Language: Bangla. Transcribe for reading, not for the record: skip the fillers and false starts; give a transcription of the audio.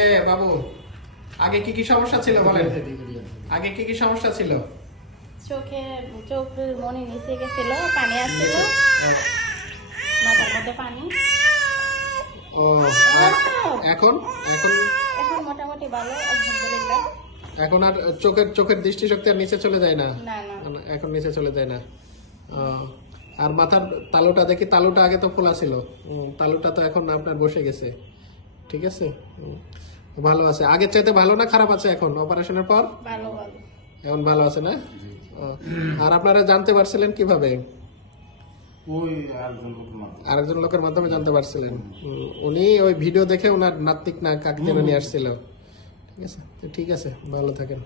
যে বাবু আগে কি কি সমস্যা ছিল বলেন, আগে কি কি সমস্যা ছিল? চোখ মনে নিচে গেছিল, পানি আসছিল, মাথার মধ্যে পানি। ও এখন এখন এখন মোটামুটি ভালো, আলহামদুলিল্লাহ। এখন আর চোখের দৃষ্টিশক্তি আর নিচে চলে যায় না? না না, এখন নিচে চলে যায় না। আর মাথার তালুটা দেখি, তালুটা আগে তো খোলা ছিল, তালুটা তো এখন আপনার বসে গেছে। ঠিক আছে, ভালো আছে। আগের চাইতে ভালো না খারাপ আছে এখন অপারেশনের পর? ভালো ভালো, এখন ভালো আছে না? আর আপনারা জানতে পারছিলেন কিভাবে? আরেকজন লোকের মাধ্যমে জানতে পারছিলেন। উনি ওই ভিডিও দেখে ওনার নাতিক না কাকি যেন নিয়ে আসছিল। ঠিক আছে, ঠিক আছে, ভালো থাকেন।